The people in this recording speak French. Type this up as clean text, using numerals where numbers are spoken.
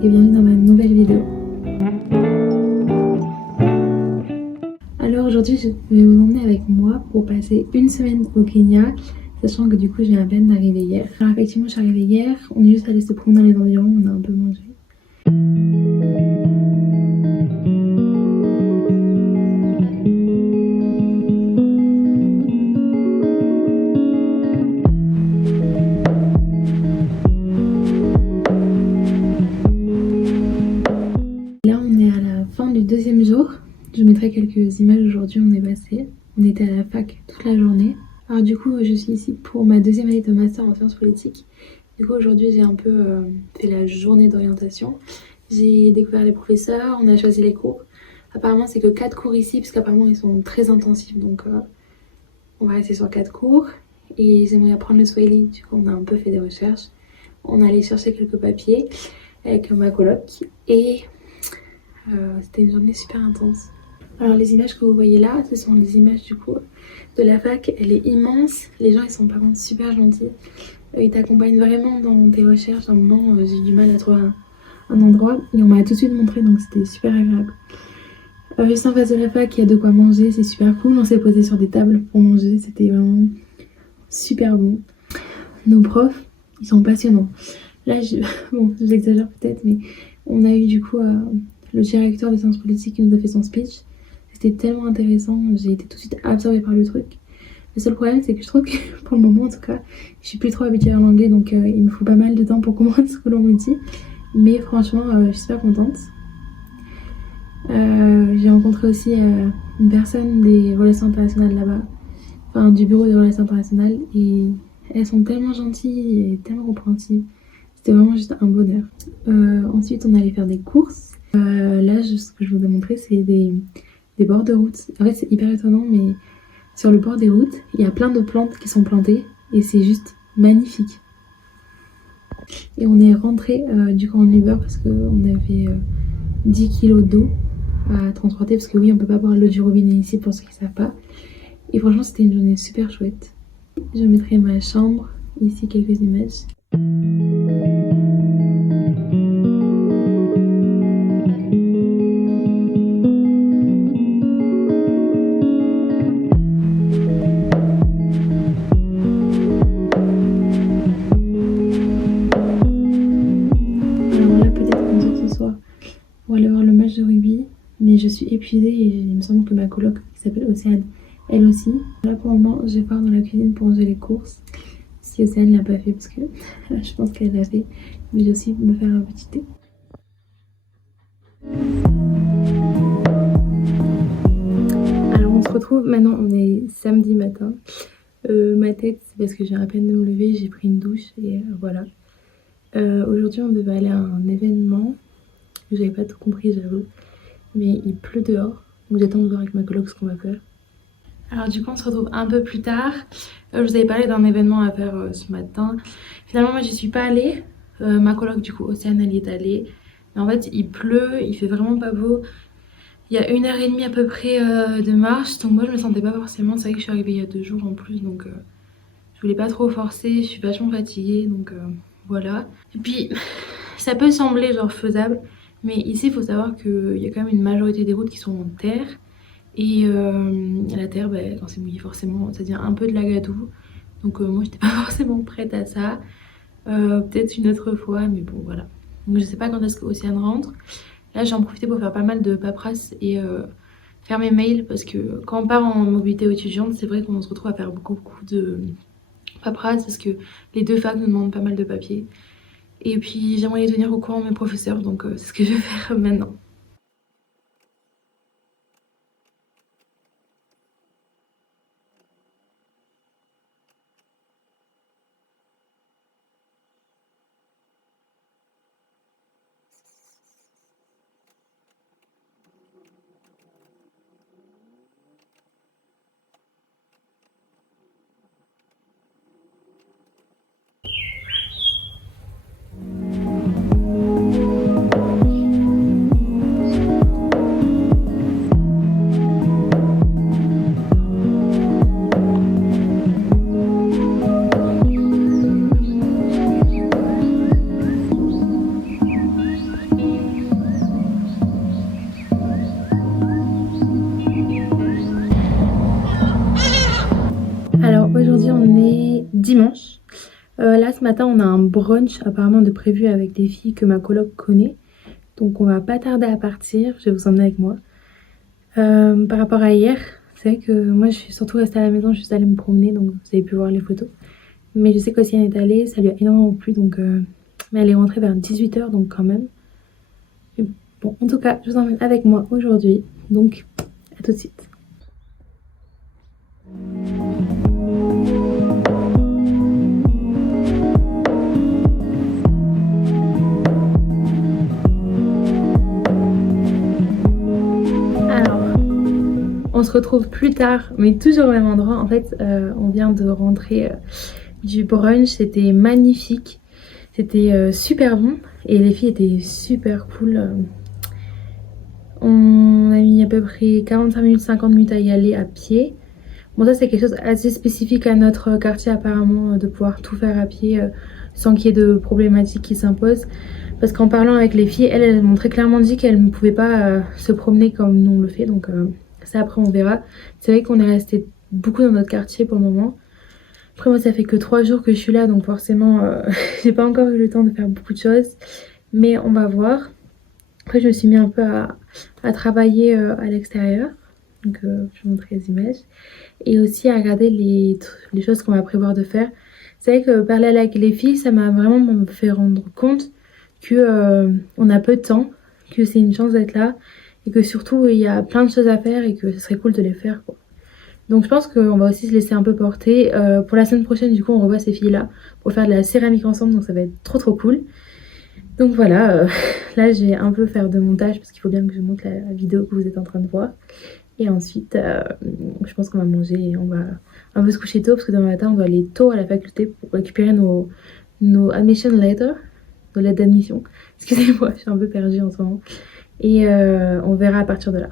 et bienvenue dans ma nouvelle vidéo. Alors aujourd'hui je vais vous emmener avec moi pour passer une semaine au Kenya, sachant que du coup je viens à peine d'arriver hier. Alors effectivement je suis arrivée hier, on est juste allé se promener dans les environs, on a un peu mangé. Là on est à la fin du deuxième jour, je mettrai quelques images aujourd'hui, on est passé. On était à la fac toute la journée. Alors du coup je suis ici pour ma deuxième année de master en sciences politiques. Du coup aujourd'hui j'ai un peu fait la journée d'orientation. J'ai découvert les professeurs, on a choisi les cours. Apparemment c'est que 4 cours ici parce qu'apparemment ils sont très intensifs, donc on va rester sur 4 cours. Et j'aimerais apprendre le Swahili, du coup on a un peu fait des recherches. On allait chercher quelques papiers avec ma coloc et c'était une journée super intense. Alors les images que vous voyez là, ce sont les images du coup de la fac. Elle est immense, les gens ils sont par contre super gentils. Ils t'accompagnent vraiment dans tes recherches. À un moment j'ai eu du mal à trouver un endroit et on m'a tout de suite montré, donc c'était super agréable. Juste en face de la fac il y a de quoi manger, c'est super cool. On s'est posé sur des tables pour manger, c'était vraiment super bon. Nos profs, ils sont passionnants. Là, bon, j'exagère peut-être, mais on a eu du coup le directeur des sciences politiques qui nous a fait son speech. C'était tellement intéressant, j'ai été tout de suite absorbée par le truc. Le seul problème, c'est que je trouve que pour le moment, en tout cas, je suis plus trop habituée à l'anglais, donc il me faut pas mal de temps pour comprendre ce que l'on me dit. Mais franchement, je suis super contente. J'ai rencontré aussi une personne des relations internationales là-bas, enfin du bureau des relations internationales, et elles sont tellement gentilles et tellement compréhensives. C'était vraiment juste un bonheur. Ensuite, on allait faire des courses. Là, ce que je vous ai montré, c'est des bords de route. En fait, c'est hyper étonnant, mais sur le bord des routes, il y a plein de plantes qui sont plantées et c'est juste magnifique. Et on est rentré du coup en Uber parce qu'on avait 10 kilos d'eau à transporter, parce que oui, on peut pas boire l'eau du robinet ici pour ceux qui savent pas. Et franchement, c'était une journée super chouette. Je mettrai ma chambre, ici quelques images. Alors là, peut-être qu'on sort ce soir pour aller voir le match de rugby, mais je suis épuisée et il me semble que ma coloc qui s'appelle Océane, elle aussi. Là pour le moment, je pars dans la cuisine pour ranger les courses. Si Océane l'a pas fait, parce que je pense qu'elle l'a fait, mais je vais aussi me faire un petit thé. Alors on se retrouve, maintenant on est samedi matin. Ma tête, c'est parce que j'ai à peine de me lever, j'ai pris une douche et voilà. Aujourd'hui on devait aller à un événement, j'avais pas tout compris j'avoue, mais il pleut dehors, donc j'attends de voir avec ma coloc ce qu'on va faire. Alors du coup on se retrouve un peu plus tard. Je vous avais parlé d'un événement à faire ce matin. Finalement moi j'y suis pas allée. Ma coloc du coup Océane elle y est allée. Mais en fait il pleut, il fait vraiment pas beau. Il y a 1h30 à peu près de marche, donc moi je me sentais pas forcément. C'est vrai que je suis arrivée il y a 2 jours en plus, donc je voulais pas trop forcer. Je suis vachement fatiguée, donc voilà. Et puis ça peut sembler genre faisable, mais ici il faut savoir qu'il y a quand même une majorité des routes qui sont en terre. Et la terre, bah, quand c'est mouillé forcément, ça devient un peu de la gadoue. Donc moi j'étais pas forcément prête à ça. Peut-être une autre fois, mais bon voilà. Donc je sais pas quand est-ce que Océane rentre. Là j'ai en profité pour faire pas mal de paperasse et faire mes mails, parce que quand on part en mobilité étudiante, c'est vrai qu'on se retrouve à faire beaucoup de paperasse parce que les 2 facs nous demandent pas mal de papiers. Et puis j'aimerais les tenir au courant mes professeurs, donc c'est ce que je vais faire maintenant. dimanche. Là ce matin on a un brunch apparemment de prévu avec des filles que ma coloc connaît. Donc on va pas tarder à partir, je vais vous emmener avec moi. Par rapport à hier, c'est vrai que moi je suis surtout restée à la maison, juste allée me promener, donc vous avez pu voir les photos. Mais je sais qu'Océane est allée, ça lui a énormément plu, donc mais elle est rentrée vers 18 h, donc quand même. Et bon, en tout cas, je vous emmène avec moi aujourd'hui, donc à tout de suite. Alors, on se retrouve plus tard, mais toujours au même endroit. En fait, on vient de rentrer du brunch, c'était magnifique. C'était super bon et les filles étaient super cool. On a mis à peu près 45 minutes, 50 minutes à y aller à pied. Bon, ça c'est quelque chose assez spécifique à notre quartier apparemment, de pouvoir tout faire à pied sans qu'il y ait de problématiques qui s'imposent. Parce qu'en parlant avec les filles, elles m'ont très clairement dit qu'elles ne pouvaient pas se promener comme nous on le fait. Donc ça après on verra. C'est vrai qu'on est resté beaucoup dans notre quartier pour le moment. Après moi ça fait que 3 jours que je suis là, donc forcément j'ai pas encore eu le temps de faire beaucoup de choses. Mais on va voir. Après je me suis mis un peu à travailler à l'extérieur. Donc je vais vous montrer les images. Et aussi à regarder les choses qu'on va prévoir de faire. C'est vrai que parler avec les filles, ça m'a vraiment fait rendre compte que on a peu de temps, que c'est une chance d'être là. Et que surtout il y a plein de choses à faire et que ce serait cool de les faire, quoi. Donc je pense qu'on va aussi se laisser un peu porter. Pour la semaine prochaine, du coup, on revoit ces filles-là pour faire de la céramique ensemble. Donc ça va être trop cool. Donc voilà, là je vais un peu faire de montage parce qu'il faut bien que je monte la vidéo que vous êtes en train de voir. Et ensuite, je pense qu'on va manger et on va un peu se coucher tôt parce que demain matin, on doit aller tôt à la faculté pour récupérer nos admission letters, nos lettres d'admission. Excusez-moi, je suis un peu perdue en ce moment. Et on verra à partir de là.